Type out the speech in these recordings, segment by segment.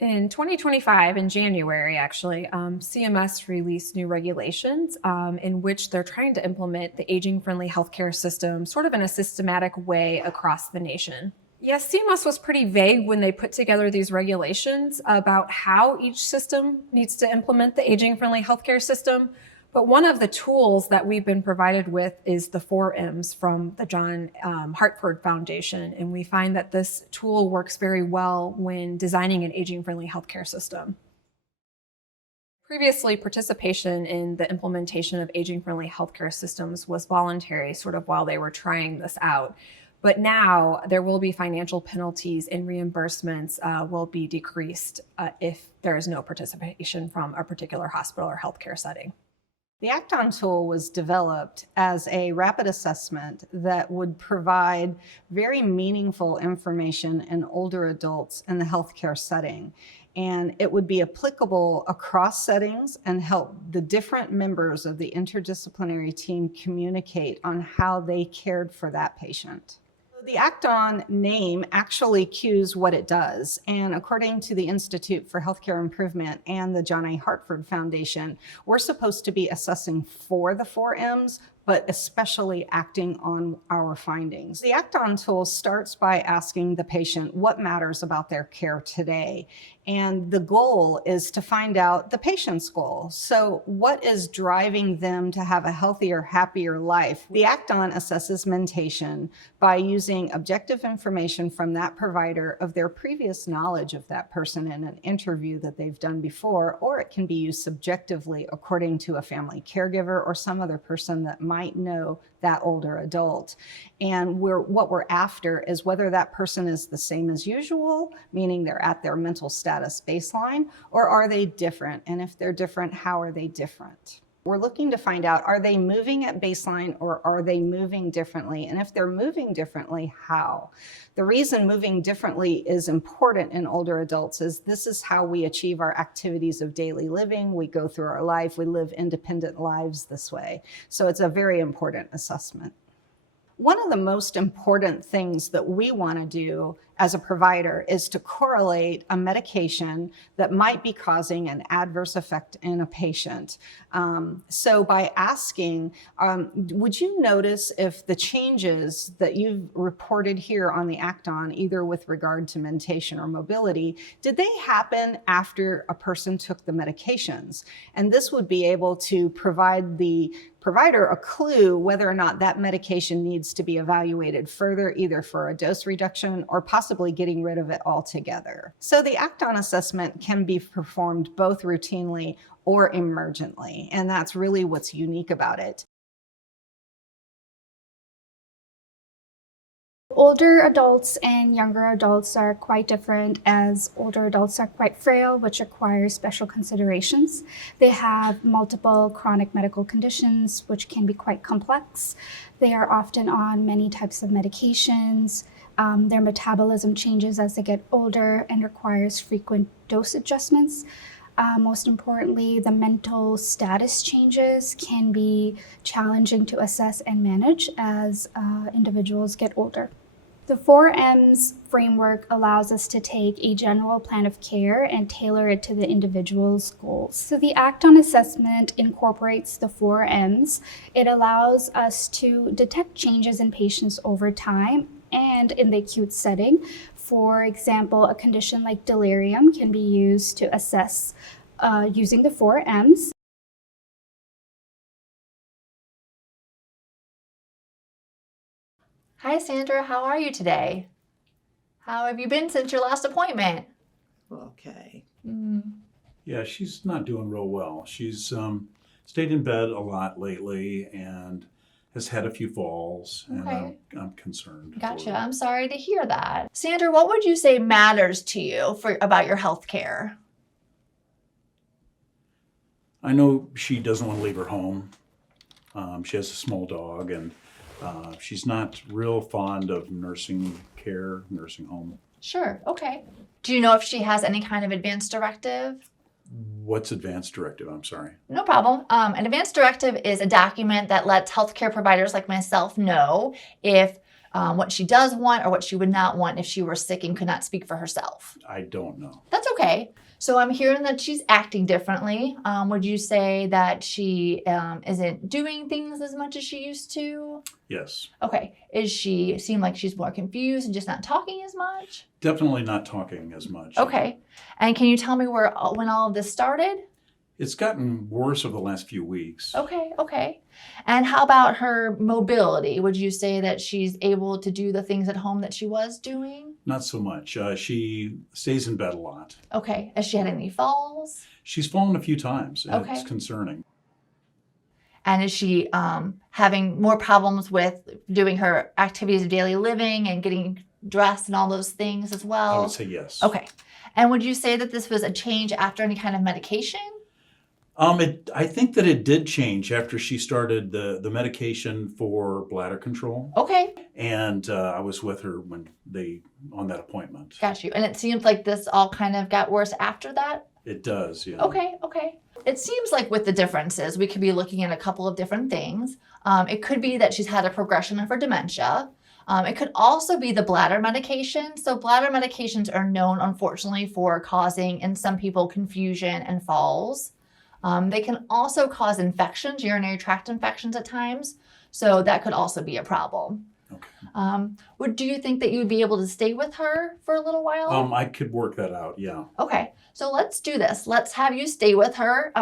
In 2025, in January, actually, CMS released new regulations in which they're trying to implement the aging-friendly healthcare system sort of in a systematic way across the nation. Yes, CMS was pretty vague when they put together these regulations about how each system needs to implement the aging-friendly healthcare system. But one of the tools that we've been provided with is the 4Ms from the John Hartford Foundation. And we find that this tool works very well when designing an aging-friendly healthcare system. Previously, participation in the implementation of aging-friendly healthcare systems was voluntary, sort of while they were trying this out. But now there will be financial penalties and reimbursements will be decreased if there is no participation from a particular hospital or healthcare setting. The Act-On tool was developed as a rapid assessment that would provide very meaningful information in older adults in the healthcare setting. And it would be applicable across settings and help the different members of the interdisciplinary team communicate on how they cared for that patient. The Act-On name actually cues what it does. And according to the Institute for Healthcare Improvement and the John A. Hartford Foundation, we're supposed to be assessing for the 4Ms, but especially acting on our findings. The Act-On tool starts by asking the patient what matters about their care today. And the goal is to find out the patient's goal. So what is driving them to have a healthier, happier life? The Act-On assesses mentation by using objective information from that provider of their previous knowledge of that person in an interview that they've done before, or it can be used subjectively according to a family caregiver or some other person that might know that older adult. And what we're after is whether that person is the same as usual, meaning they're at their mental status baseline, or are they different? And if they're different, how are they different? We're looking to find out, are they moving at baseline or are they moving differently? And if they're moving differently, how? The reason moving differently is important in older adults is this is how we achieve our activities of daily living. We go through our life, we live independent lives this way. So it's a very important assessment. One of the most important things that we want to do as a provider is to correlate a medication that might be causing an adverse effect in a patient. So by asking, would you notice if the changes that you've reported here on the Act-On, either with regard to mentation or mobility, did they happen after a person took the medications? And this would be able to provide the provider a clue whether or not that medication needs to be evaluated further, either for a dose reduction or possibly getting rid of it altogether. So the Act-On assessment can be performed both routinely or emergently, and that's really what's unique about it. Older adults and younger adults are quite different, as older adults are quite frail, which requires special considerations. They have multiple chronic medical conditions, which can be quite complex. They are often on many types of medications. Their metabolism changes as they get older and requires frequent dose adjustments. Most importantly, the mental status changes can be challenging to assess and manage as individuals get older. The 4Ms framework allows us to take a general plan of care and tailor it to the individual's goals. So the Act-On assessment incorporates the 4Ms. It allows us to detect changes in patients over time and in the acute setting. For example, a condition like delirium can be used to assess using the 4Ms. Hi, Sandra. How are you today? How have you been since your last appointment? Okay. Yeah, she's not doing real well. She's stayed in bed a lot lately and has had a few falls, Okay. and I'm concerned. Gotcha. I'm sorry to hear that. Sandra, what would you say matters to you about your health care? I know she doesn't want to leave her home. She has a small dog, and she's not real fond of nursing care, nursing home. Sure. Okay. Do you know if she has any kind of advance directive? What's advance directive? I'm sorry. No problem. An advance directive is a document that lets healthcare providers like myself know if what she does want or what she would not want if she were sick and could not speak for herself. I don't know. That's Okay. So I'm hearing that she's acting differently. Would you say that she isn't doing things as much as she used to? Yes. Okay. Is she seem like she's more confused and just not talking as much? Definitely not talking as much. Okay. And can you tell me when all of this started? It's gotten worse over the last few weeks. Okay, okay. And how about her mobility? Would you say that she's able to do the things at home that she was doing? Not so much. She stays in bed a lot. Okay. Has she had any falls? She's fallen a few times. Okay. It's concerning. And is she having more problems with doing her activities of daily living and getting dressed and all those things as well? I would say yes. Okay. And would you say that this was a change after any kind of medication? I think that it did change after she started the medication for bladder control. Okay. And I was with her on that appointment. Got you. And it seems like this all kind of got worse after that? It does, yeah. Okay, okay. It seems like with the differences, we could be looking at a couple of different things. It could be that she's had a progression of her dementia. It could also be the bladder medication. So bladder medications are known, unfortunately, for causing, in some people, confusion and falls. They can also cause infections, urinary tract infections at times. So that could also be a problem. Okay. Do you think that you would be able to stay with her for a little while? I could work that out, yeah. Okay, so let's do this. Let's have you stay with her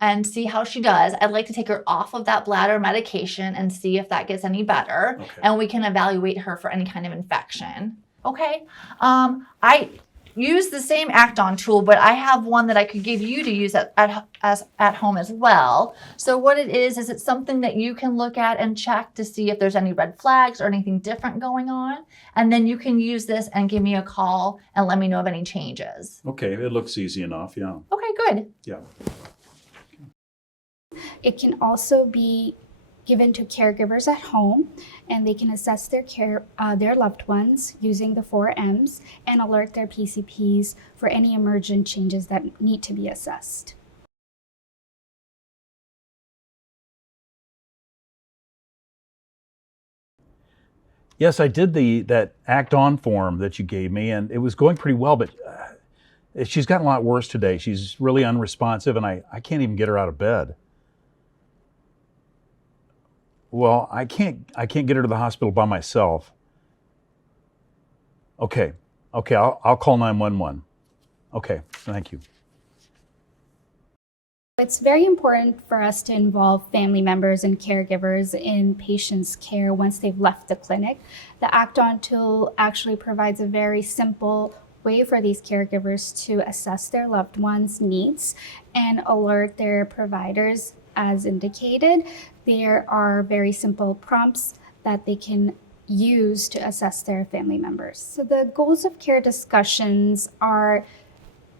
and see how she does. I'd like to take her off of that bladder medication and see if that gets any better. Okay. And we can evaluate her for any kind of infection. Okay, I use the same Act-On tool, but I have one that I could give you to use at home as well. So what it is it's something that you can look at and check to see if there's any red flags or anything different going on. And then you can use this and give me a call and let me know of any changes. Okay, it looks easy enough, yeah. Okay, good. Yeah. It can also be given to caregivers at home, and they can assess their loved ones using the 4Ms and alert their PCPs for any emergent changes that need to be assessed. Yes, I did that Act-On form that you gave me, and it was going pretty well, but she's gotten a lot worse today. She's really unresponsive, and I can't even get her out of bed. Well, I can't get her to the hospital by myself. Okay, I'll call 911. Okay, thank you. It's very important for us to involve family members and caregivers in patients' care once they've left the clinic. The Act-On tool actually provides a very simple way for these caregivers to assess their loved ones' needs and alert their providers as indicated. There are very simple prompts that they can use to assess their family members. So the goals of care discussions are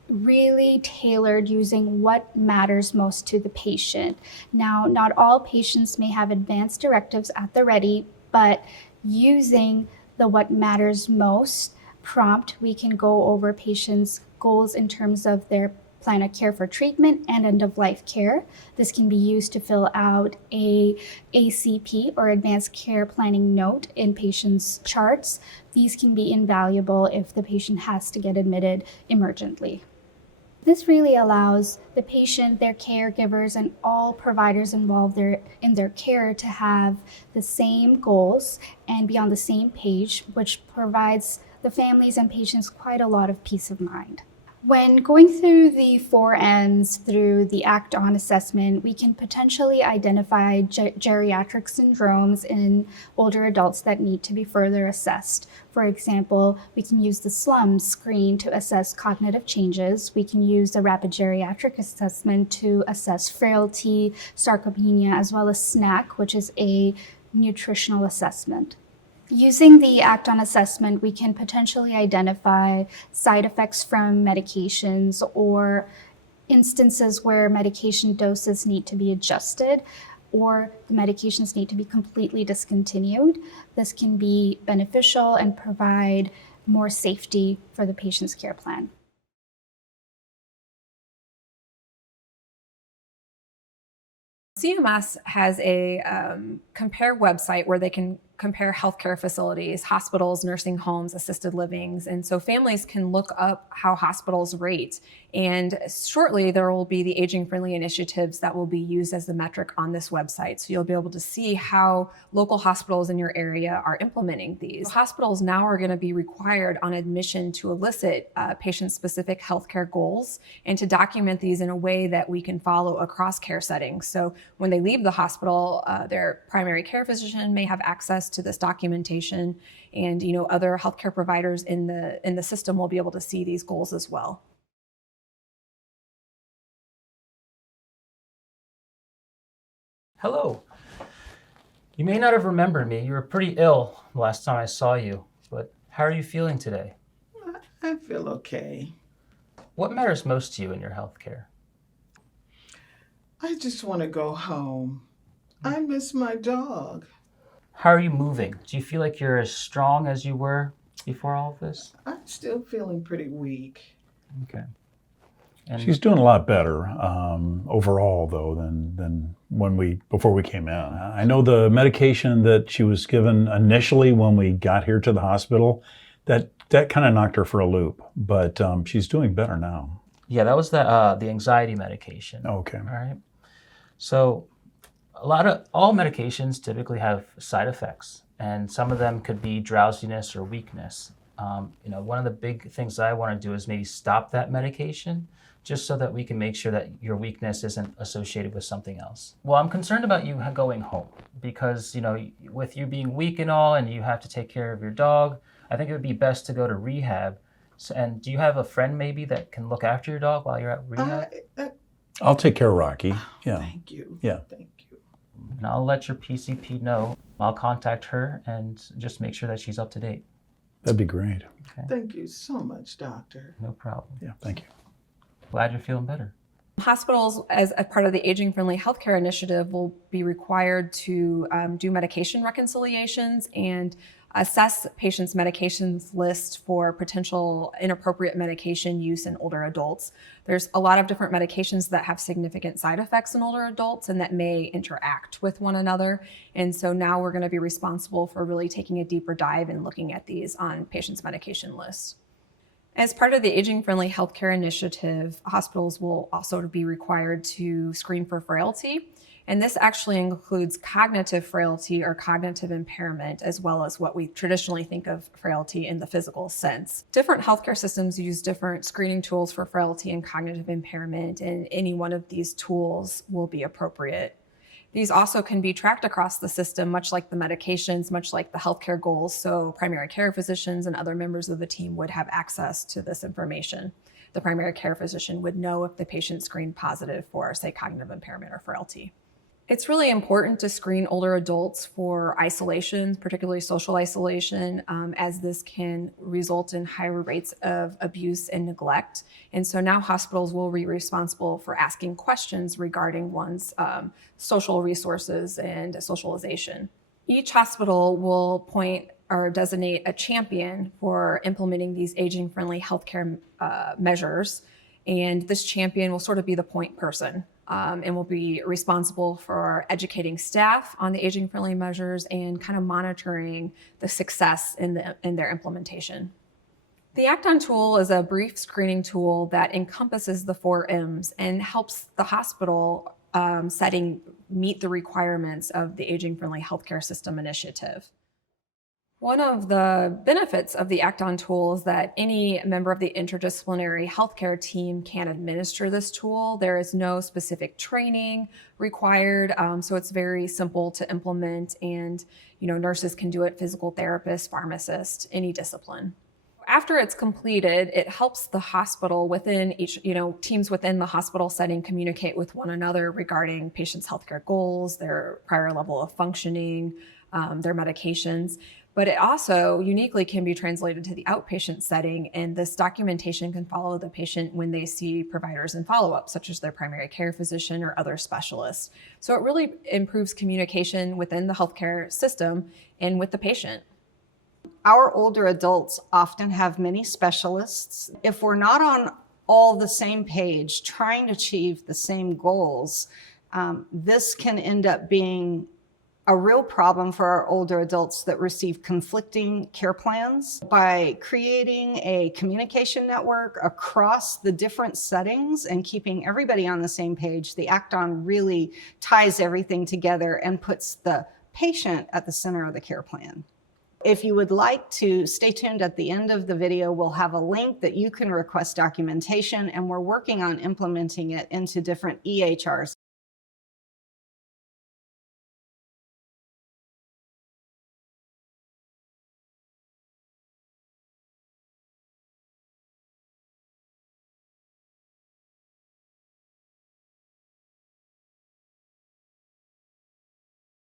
really tailored using what matters most to the patient. Now, not all patients may have advanced directives at the ready, but using the what matters most prompt, we can go over patients' goals in terms of their plan of care for treatment and end-of-life care. This can be used to fill out a ACP or advanced care planning note in patients' charts. These can be invaluable if the patient has to get admitted emergently. This really allows the patient, their caregivers, and all providers involved in their care to have the same goals and be on the same page, which provides the families and patients quite a lot of peace of mind. When going through the 4Ms through the Act-On assessment, we can potentially identify geriatric syndromes in older adults that need to be further assessed. For example, we can use the SLUM screen to assess cognitive changes. We can use the rapid geriatric assessment to assess frailty, sarcopenia, as well as SNAC, which is a nutritional assessment. Using the Act-On assessment, we can potentially identify side effects from medications or instances where medication doses need to be adjusted or the medications need to be completely discontinued. This can be beneficial and provide more safety for the patient's care plan. CMS has a compare website where they can compare healthcare facilities, hospitals, nursing homes, assisted livings. And so families can look up how hospitals rate. And shortly, there will be the aging-friendly initiatives that will be used as the metric on this website. So you'll be able to see how local hospitals in your area are implementing these. Hospitals now are going to be required on admission to elicit patient-specific healthcare goals and to document these in a way that we can follow across care settings. So when they leave the hospital, their primary care physician may have access to this documentation, and other healthcare providers in the system will be able to see these goals as well. Hello. You may not have remembered me. You were pretty ill the last time I saw you, but how are you feeling today? I feel okay. What matters most to you in your health care? I just want to go home. I miss my dog. How are you moving? Do you feel like you're as strong as you were before all of this? I'm still feeling pretty weak. Okay. And She's doing a lot better overall, though, than before we came in. I know the medication that she was given initially when we got here to the hospital, that kind of knocked her for a loop. But she's doing better now. yeah, that was the anxiety medication. Okay. All right. So all medications typically have side effects, and some of them could be drowsiness or weakness. One of the big things that I want to do is maybe stop that medication, just so that we can make sure that your weakness isn't associated with something else. Well, I'm concerned about you going home because, with you being weak and all, and you have to take care of your dog, I think it would be best to go to rehab. So, and do you have a friend maybe that can look after your dog while you're at rehab? I'll take care of Rocky. Yeah. Thank you. Yeah. Thank you. And I'll let your PCP know. I'll contact her and just make sure that she's up to date. That'd be great. Okay. Thank you so much, doctor. No problem. Yeah, thank you. Glad you're feeling better. Hospitals, as a part of the aging-friendly healthcare initiative, will be required to do medication reconciliations and assess patients' medications list for potential inappropriate medication use in older adults. There's a lot of different medications that have significant side effects in older adults and that may interact with one another. And so now we're going to be responsible for really taking a deeper dive and looking at these on patients' medication lists. As part of the aging-friendly healthcare initiative, hospitals will also be required to screen for frailty. And this actually includes cognitive frailty or cognitive impairment, as well as what we traditionally think of frailty in the physical sense. Different healthcare systems use different screening tools for frailty and cognitive impairment, and any one of these tools will be appropriate. These also can be tracked across the system, much like the medications, much like the healthcare goals. So primary care physicians and other members of the team would have access to this information. The primary care physician would know if the patient screened positive for, say, cognitive impairment or frailty. It's really important to screen older adults for isolation, particularly social isolation, as this can result in higher rates of abuse and neglect. And so now hospitals will be responsible for asking questions regarding one's social resources and socialization. Each hospital will point or designate a champion for implementing these aging-friendly healthcare measures. And this champion will sort of be the point person. And will be responsible for educating staff on the aging-friendly measures and kind of monitoring the success in their implementation. The Act-On tool is a brief screening tool that encompasses the 4 M's and helps the hospital setting meet the requirements of the Aging-Friendly Healthcare System initiative. One of the benefits of the Act-On tool is that any member of the interdisciplinary healthcare team can administer this tool. There is no specific training required, so it's very simple to implement, and nurses can do it, physical therapists, pharmacists, any discipline. After it's completed, it helps the hospital within each, teams within the hospital setting communicate with one another regarding patients' healthcare goals, their prior level of functioning, their medications. But it also uniquely can be translated to the outpatient setting, and this documentation can follow the patient when they see providers in follow-up, such as their primary care physician or other specialists. So it really improves communication within the healthcare system and with the patient. Our older adults often have many specialists. If we're not on all the same page, trying to achieve the same goals, this can end up being a real problem for our older adults that receive conflicting care plans. By creating a communication network across the different settings and keeping everybody on the same page, the Act-On really ties everything together and puts the patient at the center of the care plan. If you would like to stay tuned at the end of the video, we'll have a link that you can request documentation, and we're working on implementing it into different EHRs.